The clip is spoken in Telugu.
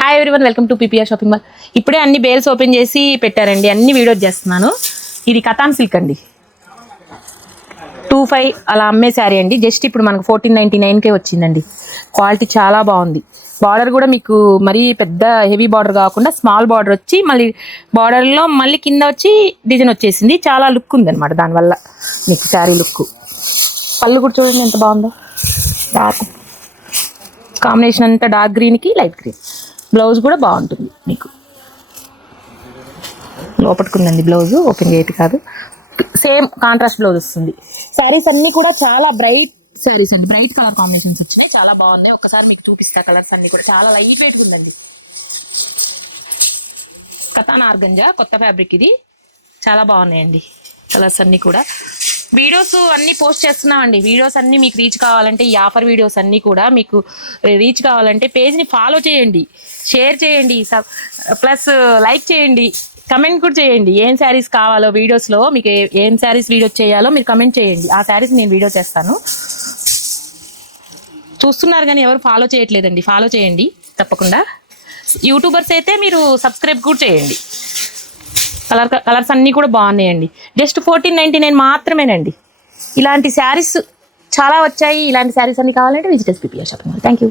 Hi everyone, welcome to PPR shopping mall. ఇప్పుడే అన్ని బేల్స్ ఓపెన్ చేసి పెట్టారండి, అన్ని వీడియోస్ చేస్తున్నాను. ఇది కతాన్ సిల్క్ అండి, 25 అలా అమ్మే శారీ అండి. జస్ట్ ఇప్పుడు మనకు 1499కే వచ్చిందండి. క్వాలిటీ చాలా బాగుంది. బార్డర్ కూడా మీకు మరీ పెద్ద హెవీ బార్డర్ కాకుండా స్మాల్ బార్డర్ వచ్చి మళ్ళీ బార్డర్లో మళ్ళీ కింద వచ్చి డిజైన్ వచ్చేసింది. చాలా లుక్ ఉందన్నమాట దానివల్ల మీకు శారీ లుక్. పళ్ళు కూడా చూడండి ఎంత బాగుందో. డార్క్ కాంబినేషన్ అంతా డార్క్ గ్రీన్కి లైట్ గ్రీన్. బ్లౌజ్ కూడా బాగుంటుంది మీకు. లోపట్టుకుందండి బ్లౌజ్, ఓపెన్ చేయటి కాదు, సేమ్ కాంట్రాస్ట్ బ్లౌజ్ వస్తుంది. శారీస్ అన్ని కూడా చాలా బ్రైట్ శారీస్ అండి, బ్రైట్ కలర్ కాంబినేషన్స్ వచ్చినాయి, చాలా బాగున్నాయి. ఒక్కసారి మీకు చూపిస్తా. కలర్స్ అన్ని కూడా చాలా లైట్ వెయిట్ ఉందండి. కతాన్ ఆర్గంజా కొత్త ఫ్యాబ్రిక్ ఇది, చాలా బాగున్నాయండి కలర్స్ అన్ని కూడా. వీడియోస్ అన్నీ పోస్ట్ చేస్తున్నామండి. వీడియోస్ అన్నీ మీకు రీచ్ కావాలంటే, ఈ ఆఫర్ వీడియోస్ అన్నీ కూడా మీకు రీచ్ కావాలంటే పేజ్ని ఫాలో చేయండి, షేర్ చేయండి, ప్లస్ లైక్ చేయండి, కమెంట్ కూడా చేయండి. ఏం శారీస్ కావాలో వీడియోస్లో మీకు ఏం శారీస్ వీడియో చేయాలో మీరు కమెంట్ చేయండి. ఆ శారీస్ నేను వీడియో చేస్తాను. చూస్తున్నారు కానీ ఎవరు ఫాలో చేయట్లేదండి, ఫాలో చేయండి తప్పకుండా. యూట్యూబర్స్ అయితే మీరు సబ్స్క్రైబ్ కూడా చేయండి. కలర్స్ అన్నీ కూడా బాగున్నాయండి. జస్ట్ 1499 మాత్రమేనండి. ఇలాంటి శారీస్ చాలా వచ్చాయి. ఇలాంటి శారీస్ అన్ని కావాలంటే విజిట్ చేసి పీపీఆర్ షాపింగ్. Thank you.